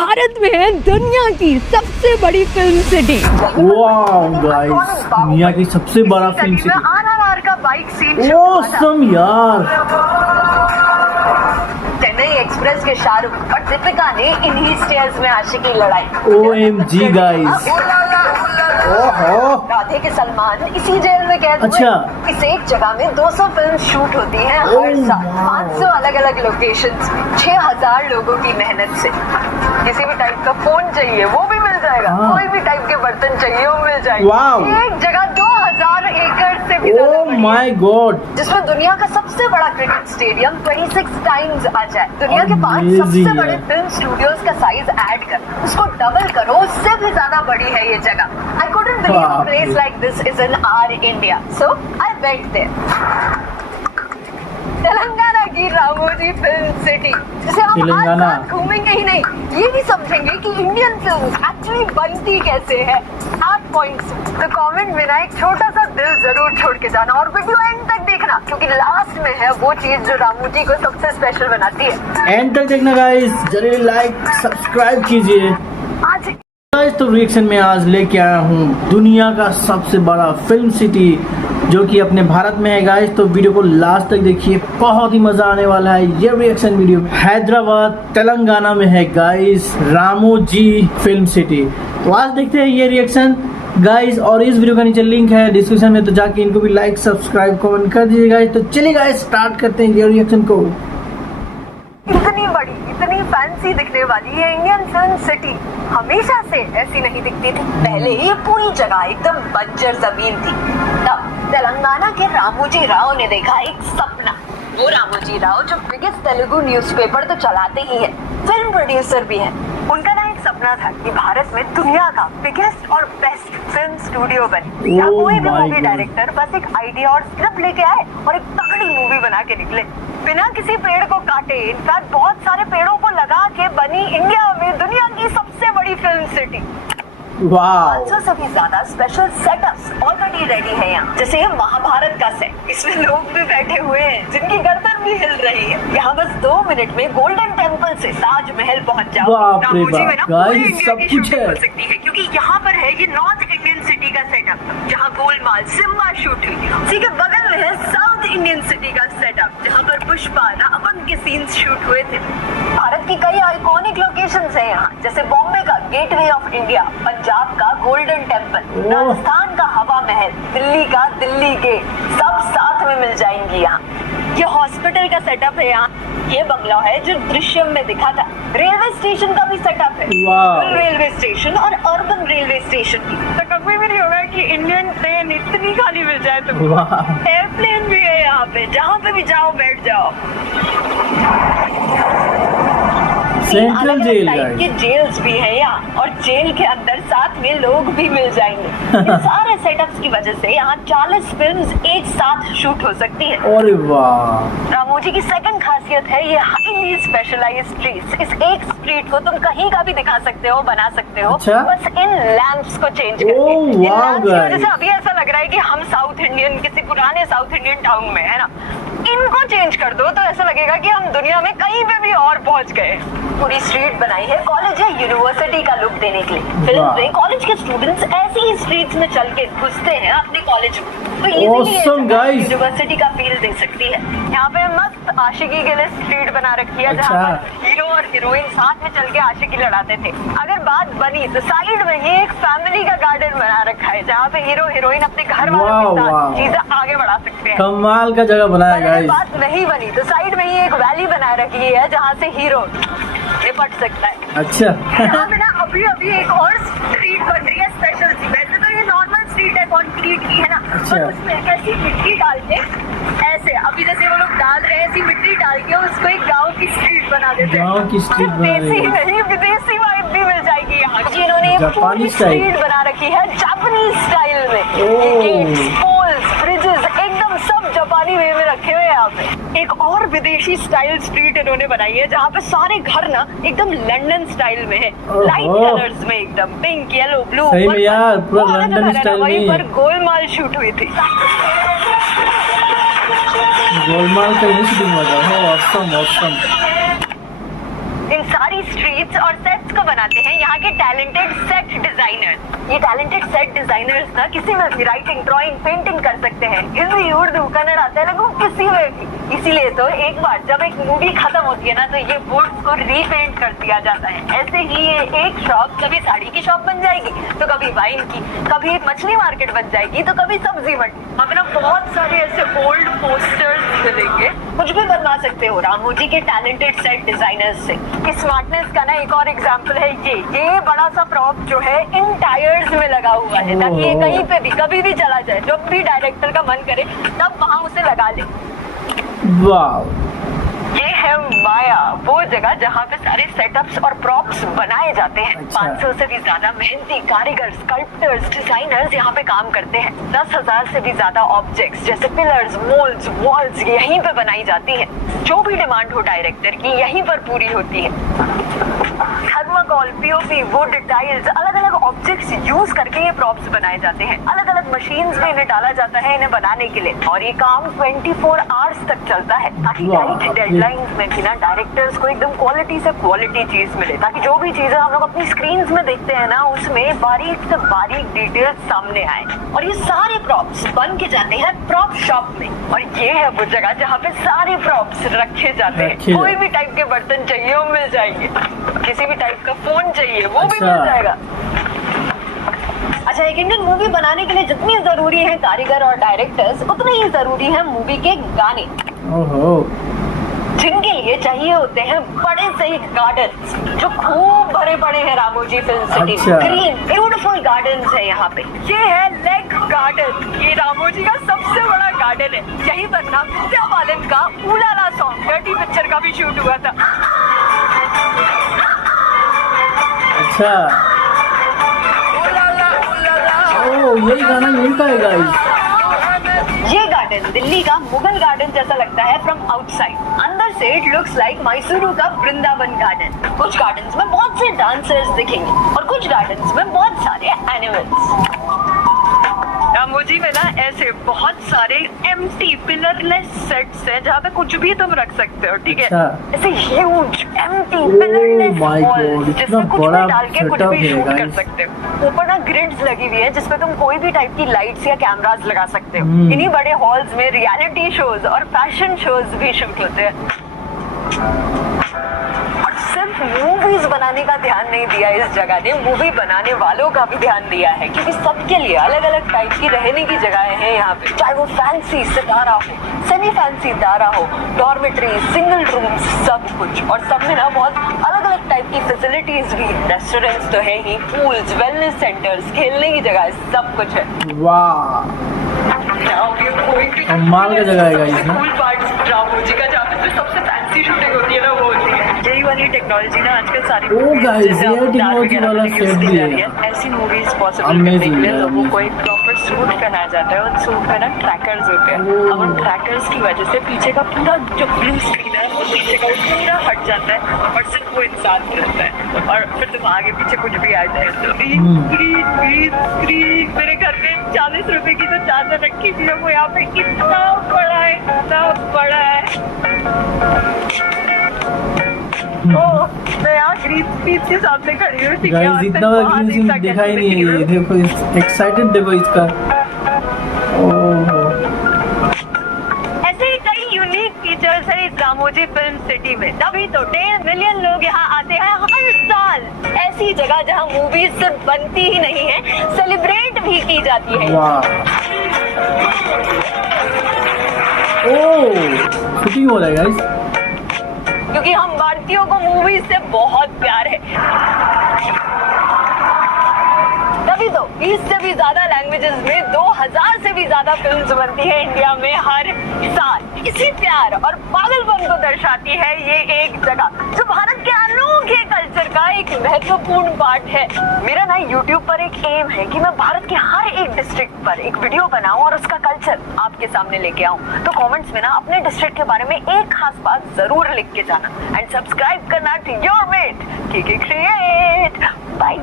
भारत में है दुनिया की सबसे बड़ी फिल्म सिटी। वाह गाइस, दुनिया की सबसे बड़ा फिल्म सिटी। RRR का बाइक सीन ऑसम यार। चेन्नई एक्सप्रेस के शाहरुख और दीपिका ने इन्हीं स्टेयर्स में आशिकी लड़ाई। OMG guys. ओहो। राधे के सलमान इसी जेल में कैद हुए। अच्छा। इस एक जगह में 200 फिल्म शूट होती हैं हर साल, 500 अलग अलग लोकेशंस में, 6000 लोगों की मेहनत से। किसी भी टाइप का फोन चाहिए वो भी मिल जाएगा, कोई भी टाइप के बर्तन चाहिए वो मिल जाएगा। वाव। एक जगह 2000 एकड़ से भी ज्यादा ओह माय गॉड, जिसमें दुनिया का सबसे बड़ा क्रिकेट स्टेडियम 26 टाइम्स आ जाए। दुनिया के 5 सबसे बड़े फिल्म स्टूडियोज का साइज ऐड कर उसको डबल करो, उससे भी ज्यादा बड़ी है ये जगह। I couldn't believe a place like this is in our India, so I went there. Telangana की रामोजी फिल्म सिटी, जिसे हम आज रात घूमेंगे ही नहीं, ये भी समझेंगे कि इंडियन फिल्म एक्चुअली बनती कैसे है। 8 पॉइंट्स तो कमेंट में ना एक छोटा सा दिल जरूर छोड़ के जाना और वीडियो एंड तक देखना, क्योंकि लास्ट में है वो चीज जो रामोजी को सबसे स्पेशल बनाती है। एंड तक देखना गाइस, जरूर लाइक सब्सक्राइब कीजिए। आज तो रिएक्शन में आज लेके आया हूँ दुनिया का सबसे बड़ा फिल्म सिटी जो कि अपने भारत में है गाइस। तो वीडियो को लास्ट तक देखिए, बहुत ही मजा आने वाला है। ये रिएक्शन वीडियो हैदराबाद तेलंगाना में है गाइस, रामोजी फिल्म सिटी। तो आज देखते हैं ये रिएक्शन गाइस, और इस वीडियो का नीचे लिंक है डिस्क्रिप्शन में, तो जाके इनको भी लाइक सब्सक्राइब कमेंट कर दीजिए गाइस। तो चलिए गाइस स्टार्ट करते हैं ये रिएक्शन को। इतनी बड़ी, इतनी फैंसी दिखने वाली है इंडियन फिल्म सिटी हमेशा से ऐसी नहीं दिखती थी। पहले ये पूरी जगह एकदम बंजर जमीन थी। तब तेलंगाना के रामोजी राव ने देखा एक सपना। वो रामोजी राव जो बिगेस्ट तेलुगु न्यूज़पेपर तो चलाते ही है, फिल्म प्रोड्यूसर भी है। उनका ना एक सपना था कि भारत में दुनिया का बिगेस्ट और बेस्ट फिल्म स्टूडियो बने। या कोई भी मूवी डायरेक्टर बस एक आइडिया और स्क्रिप्ट लेके आए और एक तगड़ी मूवी बना के निकले, बिना किसी पेड़ को काटे। इनफैक्ट बहुत सारे पेड़ों को लगा के बनी इंडिया में दुनिया की सबसे बड़ी फिल्म सिटी। 500 से भी ज्यादा स्पेशल सेटअप्स ऑलरेडी रेडी है यहाँ, जैसे ये महाभारत का सेट। इसमें लोग भी बैठे हुए हैं जिनकी गर्दन भी हिल रही है। यहाँ बस 2 मिनट में गोल्डन टेम्पल से ताजमहल पहुँच जाओ। रामोजी में ना पूरी इंडिया की शूटिंग हो सकती है, क्योंकि यहाँ पर है ये नॉर्थ इंडियन सिटी का सेटअप, जहाँ गोलमाल सिम्बा शूट हुई। उसी के बगल में है साउथ इंडियन सिटी का सेटअप, जहाँ पर पुष्पा रावण के सीन्स शूट हुए थे। भारत की कई आइकॉनिक लोकेशंस है यहाँ, जैसे बॉम्बे का गेटवे ऑफ इंडिया, पंजाब का गोल्डन टेम्पल, राजस्थान का हवा महल, दिल्ली का दिल्ली गेट, सब साथ में मिल जाएंगी यहाँ। ये हॉस्पिटल का सेटअप है यहाँ। ये बंगला है जो दृश्यम में दिखा था। रेलवे स्टेशन का भी सेटअप है, रेलवे स्टेशन और अर्बन रेलवे स्टेशन की। तो कभी भी नहीं होगा कि इंडियन ट्रेन इतनी खाली मिल जाए तुमको। एयरप्लेन भी है यहाँ पे, जहाँ पे भी जाओ बैठ जाओ। सेंट्रल जेल के जेल्स भी है यहाँ, और जेल के अंदर साथ में लोग भी मिल जाएंगे। इन सारे सेटअप्स की वजह से यहाँ 40 फिल्म्स एक साथ शूट हो सकती है। अरे वाह। रामोजी की सेकंड खासियत है ये हाईली स्पेशलाइज्ड स्ट्रीट्स। इस एक स्ट्रीट को तुम कहीं का भी दिखा सकते हो, बना सकते हो। अच्छा? बस इन लैंप्स को चेंज करके। इन लैंप्स की वजह से अभी ऐसा लग रहा है कि हम साउथ इंडियन किसी पुराने साउथ इंडियन टाउन में है ना। इनको चेंज कर दो तो ऐसा लगेगा कि हम दुनिया में कहीं पे भी और पहुंच गए। पूरी स्ट्रीट बनाई है कॉलेज या यूनिवर्सिटी का लुक देने के लिए। फिल्म में कॉलेज के स्टूडेंट्स ऐसी ही स्ट्रीट्स में चल के घुसते हैं अपने कॉलेज में, तो इजीली यूनिवर्सिटी का फील दे सकती है। यहाँ पे मस्त आशिकी के लिए स्ट्रीट बना रखी है, जहाँ पर हीरो और हीरोइन साथ में चल के आशिकी लड़ाते थे। अगर बात बनी तो साइड में ही एक फैमिली का गार्डन बना रखा है, जहाँ पे हीरो हीरोइन अपने घर वालों के साथ चीजें आगे बढ़ा सकते हैं। कमाल का जगह बनाया गाइस। बात नहीं बनी तो साइड में ही एक वैली बना रखी है, जहाँ से हीरो निपट सकता है। अच्छा। यहाँ पे ना अभी अभी एक और स्ट्रीट बन रही है स्पेशल सी। वैसे तो ये नॉर्मल स्ट्रीट है कंक्रीट की है ना, पर उसमें ऐसी मिट्टी डाल के, ऐसे अभी जैसे वो लोग डाल रहे हैं ऐसी मिट्टी डाल के उसको एक गांव की स्ट्रीट बना देते हैं। गांव की स्ट्रीट देसी नहीं विदेशी वाइब भी मिल जाएगी यहाँ। इन्होंने ये पूरी स्ट्रीट बना रखी है जापानीज स्टाइल में। पोल्स, ब्रिजेस एकदम सब जापानी वे में रखे हुए हैं यहाँ पे। एक और विदेशी स्टाइल स्ट्रीट इन्होंने बनाई है, जहाँ पे सारे घर ना एकदम लंदन स्टाइल में है, लाइट कलर्स में, एकदम पिंक, येलो, ब्लू। सही में यार, पूरा लंदन स्टाइल में। वहीं पर गोलमाल शूट हुई थी। गोलमाल का ही शूटिंग हुआ था। Awesome awesome. इन सारी स्ट्रीट्स और सेट्स को बनाते हैं यहाँ के टैलेंटेड सेट डिजाइनर्स। ये टैलेंटेड सेट डिजाइनर्स ना किसी में भी राइटिंग, ड्राइंग, पेंटिंग कर सकते हैं। हिंदी, उर्दू, कन्नड़, तेलुगु, किसी में भी। इसीलिए तो एक बार जब एक मूवी खत्म होती है ना तो ये बोर्ड को रीपेंट कर दिया जाता है। ऐसे ही ये एक शॉप कभी साड़ी की शॉप बन जाएगी तो कभी वाइन की, कभी मछली मार्केट बन जाएगी तो कभी सब्जी मंडी। हमें ना बहुत सारे ऐसे ओल्ड पोस्टर्स मिलेंगे। कुछ भी बनवा सकते हो रामू जी के टैलेंटेड सेट डिजाइनर्स से। इस स्मार्टनेस का ना एक और एग्जांपल है ये बड़ा सा प्रॉप जो है इन टायर्स में लगा हुआ है ताकि ये कहीं पे भी कभी भी चला जाए। जब भी डायरेक्टर का मन करे तब वहाँ उसे लगा ले। वाह, ये है माया, वो जगह जहाँ पे सारे सेटअप्स और प्रॉप्स बनाए जाते हैं। अच्छा। 500 से भी ज्यादा मेहनती कारीगर, स्कल्प्टर्स, डिजाइनर्स यहाँ पे काम करते हैं। 10,000 से भी ज्यादा ऑब्जेक्ट्स जैसे पिलर्स, मोल्ड्स, वॉल्स यहीं पे बनाई जाती है। जो भी डिमांड हो डायरेक्टर की यहीं पर पूरी होती है। थर्माकोल, पीओपी, वुड, टाइल्स, अलग अलग ऑब्जेक्ट्स यूज करके ये प्रॉप्स बनाए जाते हैं। अलग अलग मशीन्स में इन्हें डाला जाता है इन्हें बनाने के लिए, और ये काम 24 आवर्स तक चलता है ताकि टाइट डेडलाइंस में भी ना डायरेक्टर्स को एकदम क्वालिटी से क्वालिटी चीज मिले, ताकि जो भी चीजें हम लोग अपनी स्क्रीन में देखते हैं ना उसमें बारीक से बारीक डिटेल्स सामने आए। और ये सारे प्रॉप्स बन के जाते हैं प्रॉप शॉप में, और ये है वो जगह जहाँ पे सारे प्रॉप्स रखे जाते हैं। कोई भी टाइप के बर्तन चाहिए वो मिल जाएंगे, किसी भी टाइप का फोन चाहिए वो भी मिल जाएगा। अच्छा, एक इंडियन मूवी बनाने के लिए जितनी जरूरी है कारीगर और डायरेक्टर्स उतने ही जरूरी है मूवी के गाने, जिनके लिए चाहिए होते हैं बड़े से गार्डन्स जो खूब भरे पड़े हैं रामू जी फिल्म सिटी में। ग्रीन ब्यूटीफुल गार्डन्स है यहाँ पे। ये है लेक गार्डन, ये रामू जी का सबसे बड़ा गार्डन है। यहीं पर ना विद्या बालन का उलाला सॉन्ग डर्टी पिक्चर का भी शूट हुआ था। अच्छा, यही गाना यही का है गाइस। ये गार्डन दिल्ली का मुगल गार्डन जैसा लगता है फ्रॉम आउटसाइड। अंदर से इट लुक्स लाइक मैसूरू का वृंदावन गार्डन। कुछ गार्डन्स में बहुत से डांसर्स दिखेंगे और कुछ गार्डन्स में बहुत सारे एनिमल्स। रामोजी में ना ऐसे बहुत सारे एम्प्टी पिलरलेस सेट्स हैं जहाँ पे कुछ भी तुम रख सकते हो, ठीक है। ऐसे ह्यूज एम्प्टी पिलरलेस वॉल्स जिसमें कुछ भी डाल के कुछ भी शूट कर सकते हो। ऊपर ना ग्रिड्स लगी हुई है जिसपे तुम कोई भी टाइप की लाइट्स या कैमरास लगा सकते हो। इन्हीं बड़े हॉल्स में रियलिटी शोज और फैशन शोज भी शूट होते हैं। और सिर्फ मूवीज बनाने का ध्यान नहीं दिया इस जगह ने, मूवी बनाने वालों का भी ध्यान दिया है, क्योंकि सबके लिए अलग अलग टाइप की रहने की जगहें हैं यहाँ पे। चाहे वो फैंसी सितारा हो, सेमी फैंसी तारा हो, डॉर्मेट्री, सिंगल रूम्स, सब कुछ। और सब में ना बहुत अलग अलग टाइप की फैसिलिटीज भी। रेस्टोरेंट्स तो है ही, पूल्स, वेलनेस सेंटर्स, खेलने की जगह, सब कुछ है। वाह, कमाल का जगह है गाइस ना। कूल पार्ट रामू जी का जहाँ पे सबसे फैंसी शूटिंग होती है ना वो होती है। यही वाली टेक्नोलॉजी ना आजकल सारी टेक्नोलॉजी वाला सेट भी है। ऐसी मूवीज पॉसिबल करने के लिए लोगों को एक प्रॉपर सूट पहनाया जाता है। उन सूट में ना ट्रैकर्स होते हैं। अब उन ट्रैकर्स की वजह से पीछे का पूरा जो ब्लू स्क्रीन है वो पीछे का पूरा हट जाता है और सिर्फ वो इंसान रहता है। और फिर तुम आगे पीछे कुछ भी आ जाए तो स्क्रीन मेरे घर में 40 रुपए की जो चादर रखी थी वो यहाँ पे इतना बड़ा है, इतना बड़ा है। मैं यहाँ ग्रीन स्क्रीन के सामने खड़ी हूँ, ठीक है। गाइस इतना बड़ा ग्रीन स्क्रीन दिखाई नहीं है। ये देखो, एक्साइटेड देखो इसका। ऐसे ही कई यूनिक फीचर्स है इस रामोजी फिल्म सिटी में, तभी तो 10 मिलियन लोग यहाँ आते हैं हर साल। ऐसी जगह जहाँ मूवीज सिर्फ बनती ही नहीं है, सेलिब्रेट भी की जाती है। शूटिंग हो रहा है गाइस, क्योंकि हम भारतीयों को मूवीज से बहुत प्यार है। तभी तो 20 से भी ज्यादा लैंग्वेजेस में 2000 से भी ज्यादा फिल्म्स बनती है इंडिया में हर साल। इसी प्यार और पागलपन को दर्शाती है ये एक जगह जो भारत के अनोखे कल्चर का एक महत्वपूर्ण पार्ट है। मेरा ना YouTube पर एक एम है कि मैं भारत के हर एक डिस्ट्रिक्ट पर एक वीडियो बनाऊं और उसका कल्चर आपके सामने लेके आऊं। तो कमेंट्स में ना अपने डिस्ट्रिक्ट के बारे में एक खास बात जरूर लिख के जाना एंड सब्सक्राइब करना टू योर मेट केके क्रिएट। बाय।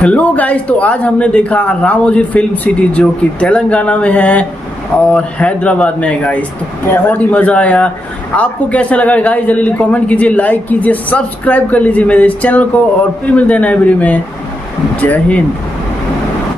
हेलो गाइस, तो आज हमने देखा रामोजी फिल्म सिटी जो कि तेलंगाना में है। और हैदराबाद में है गाइस। तो बहुत ही मज़ा आया। आपको कैसा लगा गाइस जल्दी कमेंट कीजिए, लाइक कीजिए, सब्सक्राइब कर लीजिए मेरे इस चैनल को और फिर मिलते हैं नए वीडियो में। जय हिंद।